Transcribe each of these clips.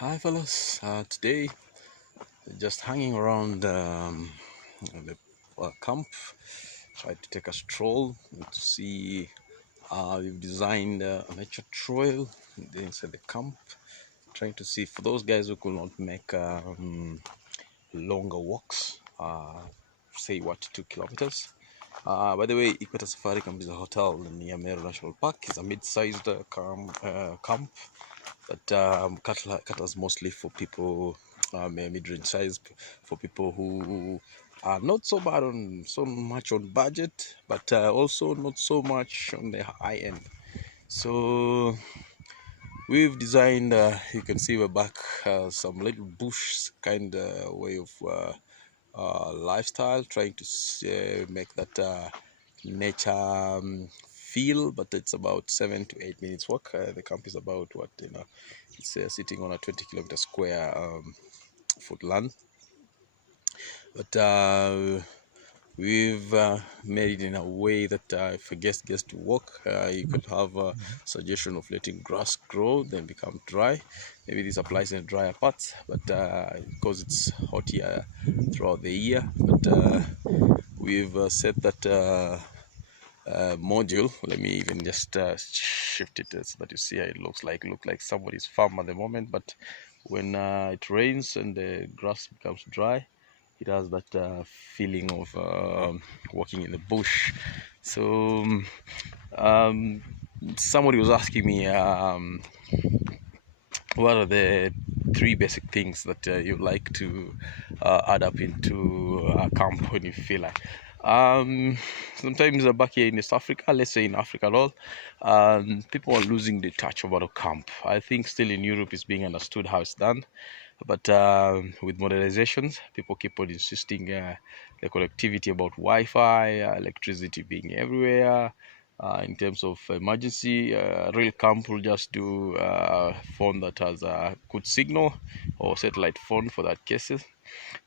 Hi fellas, today just hanging around the camp, tried to take a stroll to see. We've designed a nature trail inside the camp, trying to see for those guys who could not make longer walks, say what, 2 kilometers. By the way, Equator Safari Camp is a hotel near Meru National Park. It's a mid-sized camp that caters mostly for people, mid-range size, for people who are not so bad on so much on budget, but also not so much on the high end. So we've designed, you can see we're back, some little bush kind of way of lifestyle, trying to make that nature feel, but it's about 7 to 8 minutes walk. The camp is about it's sitting on a 20-kilometer square foot land, but we've made it in a way that if a guest gets to walk, you could have a suggestion of letting grass grow, then become dry. Maybe this applies in drier parts, but because it's hot here throughout the year. But we've set that module. Let me even just shift it so that you see how it looks like. Look like somebody's farm at the moment, but when it rains and the grass becomes dry, it has that feeling of walking in the bush. So somebody was asking me what are the 3 basic things that you like to add up into a camp when you feel like. Sometimes back here in East Africa, let's say in Africa at all, people are losing the touch about a camp. I think still in Europe it's being understood how it's done, but with modernizations, people keep on insisting the connectivity about Wi-Fi, electricity being everywhere. In terms of emergency, real camp will just do a phone that has a good signal, or satellite phone for that cases.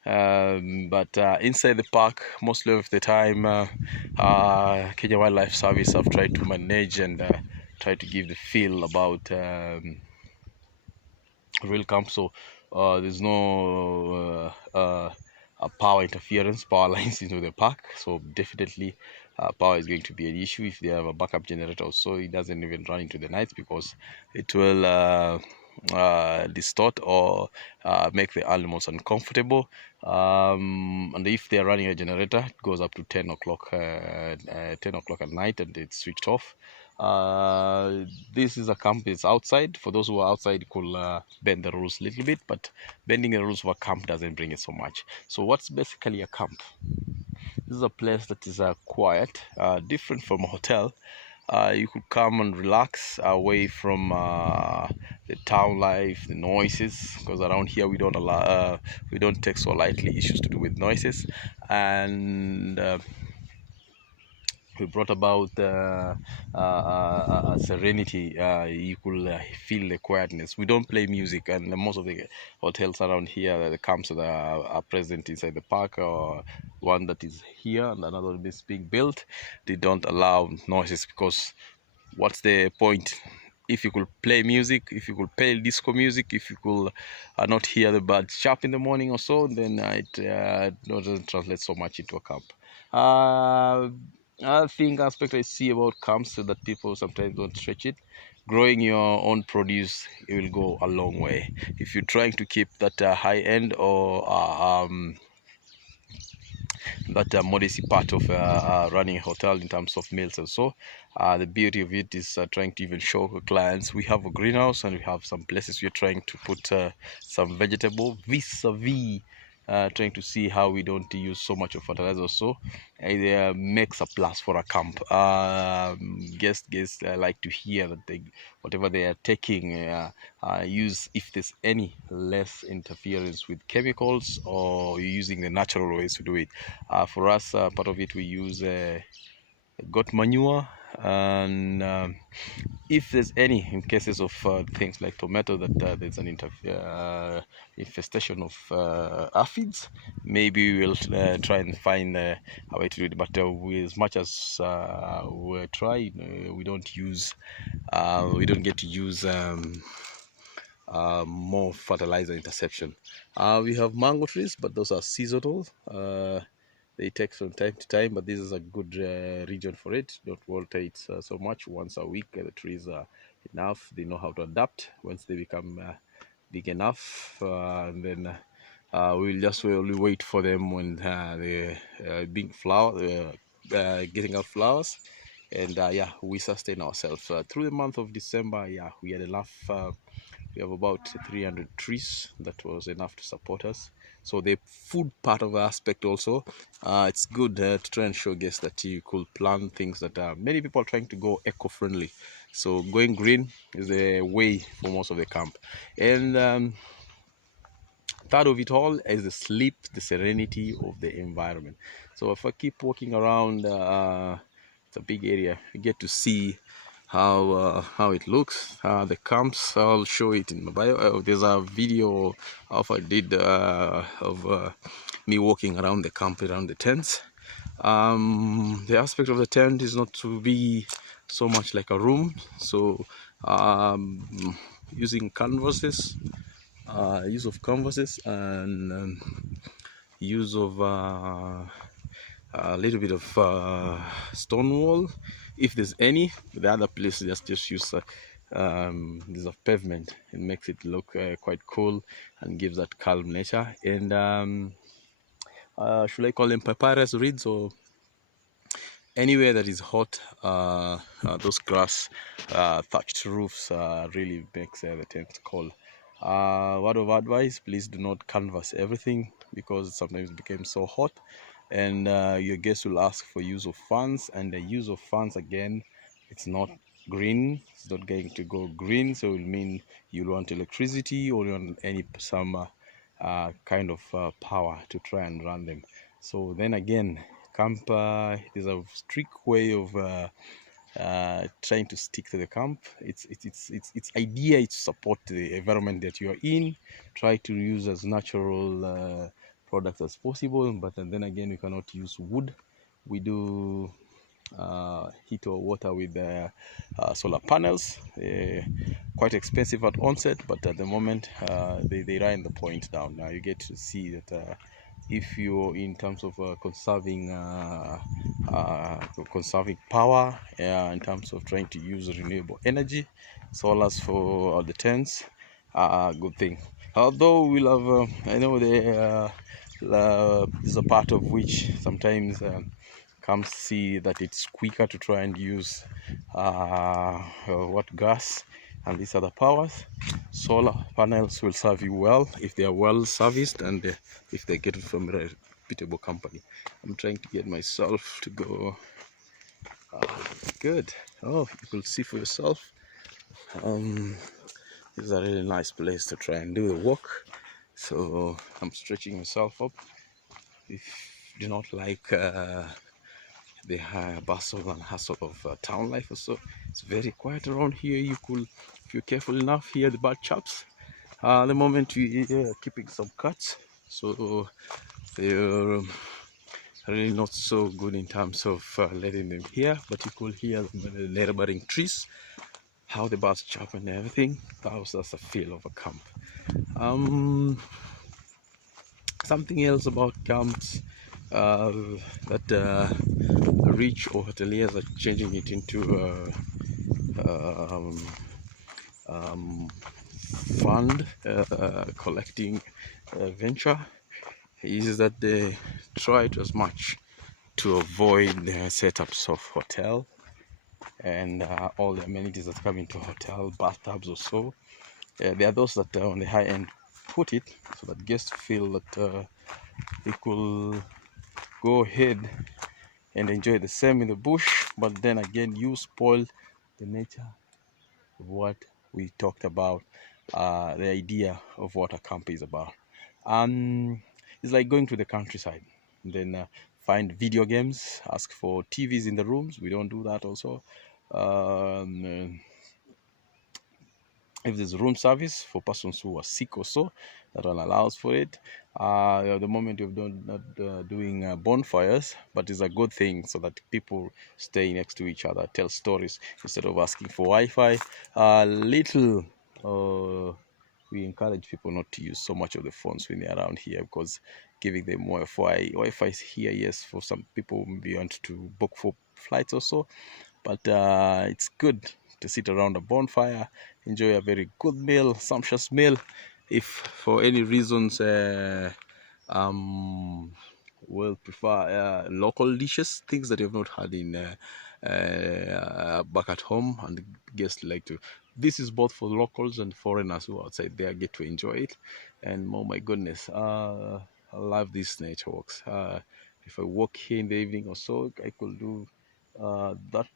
But inside the park, mostly of the time, Kenya Wildlife Service have tried to manage and try to give the feel about real camp. So there's no power interference, power lines into the park. So definitely power is going to be an issue if they have a backup generator, so it doesn't even run into the night, because it will distort or make the animals uncomfortable. And if they're running a generator, it goes up to 10 o'clock 10 o'clock at night, and it's switched off. This is a camp, it's outside. For those who are outside, you could bend the rules a little bit, but bending the rules of a camp doesn't bring it so much. So what's basically a camp? This is a place that is quiet, different from a hotel. You could come and relax away from the town life, the noises, because around here we don't take so lightly issues to do with noises. And we brought about serenity. You could feel the quietness. We don't play music, and most of the hotels around here, the camps that are present inside the park, or one that is here and another is being built, they don't allow noises, because what's the point? If you could play music, if you could play disco music, if you could not hear the birds chirp in the morning or so, then it doesn't translate so much into a camp. I think aspect I see about camps is that people sometimes don't stretch it. Growing your own produce, it will go a long way. If you're trying to keep that high end, or that modesty part of running a hotel in terms of meals and so. The beauty of it is trying to even show clients we have a greenhouse, and we have some places we're trying to put some vegetable vis-a-vis, trying to see how we don't use so much of fertilizer. So it makes a plus for a camp. Guests like to hear that whatever they are taking, use, if there's any less interference with chemicals, or using the natural ways to do it. For us, part of it we use goat manure, and if there's any, in cases of things like tomato, that there's an infestation of aphids, maybe we'll try and find a way to do it. But as much as we try, we don't get to use more fertilizer interception. We have mango trees, but those are seasonal. They take from time to time, but this is a good region for it. Don't water it so much. Once a week, the trees are enough. They know how to adapt. Once they become big enough, and then we'll just only wait for them when they're being getting out flowers. And yeah, we sustain ourselves through the month of December. Yeah, we had enough. We have about 300 trees. That was enough to support us. So the food part of the aspect also, it's good to try and show guests that you could plant things that many people are trying to go eco-friendly. So going green is a way for most of the camp. And third of it all is the sleep, the serenity of the environment. So if I keep walking around, it's a big area. You get to see how it looks. The camps, I'll show it in my bio. There's a video of I did of me walking around the camp, around the tents. The aspect of the tent is not to be so much like a room. So using canvases, use of canvases, and use of a little bit of stone wall, if there's any. The other place just use this of pavement. It makes it look quite cool and gives that calm nature. And should I call them papyrus reeds, or anywhere that is hot? Those grass thatched roofs really makes the tent cold. Word of advice: please do not canvas everything, because sometimes it becomes so hot, and your guests will ask for use of fans, and the use of fans, again, it's not green. It's not going to go green, so it will mean you'll want electricity, or you want some kind of power to try and run them. So then again, camp is a strict way of trying to stick to the camp. Its idea is to support the environment that you are in. Try to use as natural products as possible, but then again, we cannot use wood. We do heat or water with solar panels. Quite expensive at onset, but at the moment they ran the point down. Now you get to see that if you're in terms of conserving power, in terms of trying to use renewable energy, solars for the tents, good thing. Although we'll have, I know there is a part of which sometimes come see that it's quicker to try and use what gas and these other powers. Solar panels will serve you well if they are well serviced, and if they get it from a reputable company. I'm trying to get myself to go good. Oh, you could see for yourself. This is a really nice place to try and do the walk. So I'm stretching myself up. If you do not like the bustle and hustle of town life or so, it's very quiet around here. You could, if you're careful enough, hear the bird chirps. At the moment we are keeping some cuts, so they're really not so good in terms of letting them hear, but you could hear the neighboring trees, how the birds chirp and everything. That's a feel of a camp. Something else about camps that rich or hoteliers are changing it into fund collecting venture, is that they try to as much to avoid the setups of hotel and all the amenities that come into hotel, bathtubs or so. There are those that on the high end put it so that guests feel that they could go ahead and enjoy the same in the bush, but then again, you spoil the nature of what we talked about, the idea of what a camp is about. It's like going to the countryside, then find video games, ask for TVs in the rooms. We don't do that also. If there's room service for persons who are sick or so, that one allows for it. At the moment you've not doing bonfires, but it's a good thing so that people stay next to each other, tell stories instead of asking for Wi-Fi. Little we encourage people not to use so much of the phones when they're around here, because giving them Wi-Fi is here, yes, for some people maybe want to book for flights or so, but it's good to sit around a bonfire, enjoy a very good meal, sumptuous meal. If for any reasons will prefer local dishes, things that you have not had in back at home, and the guests like to. This is both for locals and foreigners who are outside there get to enjoy it. And oh my goodness, I love these nature walks. If I walk here in the evening or so, I could do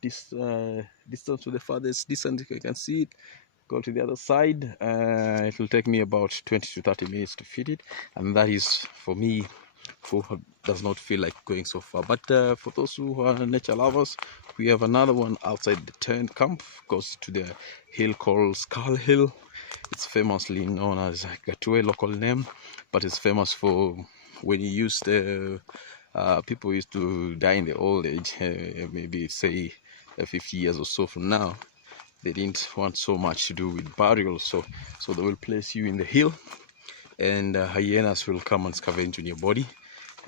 distance to the farthest distance. I can see it, go to the other side. It will take me about 20 to 30 minutes to fit it, and that is for me who does not feel like going so far. But for those who are nature lovers, we have another one outside the tent camp, goes to the hill called Skull Hill. It's famously known as Gatue local name, but it's famous for when you use the people used to die in the old age, maybe say 50 years or so from now. They didn't want so much to do with burial, so they will place you in the hill, and hyenas will come and scavenge on your body,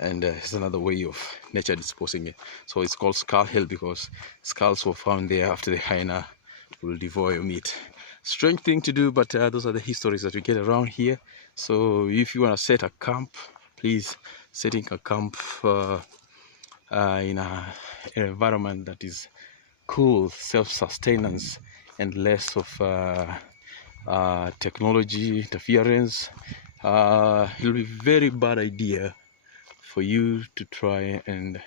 and it's another way of nature disposing it. So it's called Skull Hill because skulls were found there after the hyena will devour your meat. Strange thing to do, but those are the histories that we get around here. So if you want to set a camp, please setting a camp in an environment that is cool, self-sustenance, and less of technology interference. It'll be a very bad idea for you to try and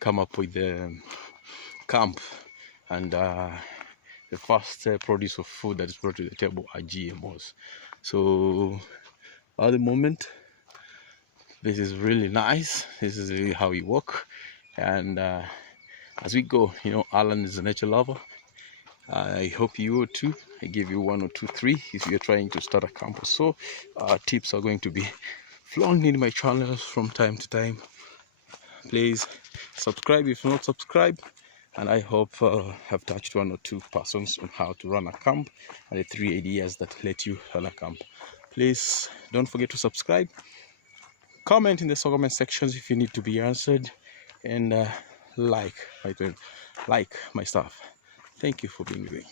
come up with the camp and the first produce of food that is brought to the table are GMOs. So at the moment, this is really nice. This is really how we work, and as we go, Alan is a nature lover. I hope you would too. I give you 1 or 2, 3 if you're trying to start a camp or so. Tips are going to be flowing in my channels from time to time. Please subscribe if you're not subscribed, and I hope I've touched 1 or 2 persons on how to run a camp and the 3 ideas that let you run a camp. Please don't forget to subscribe. Comment in the comment sections if you need to be answered, and like my stuff. Thank you for being with me.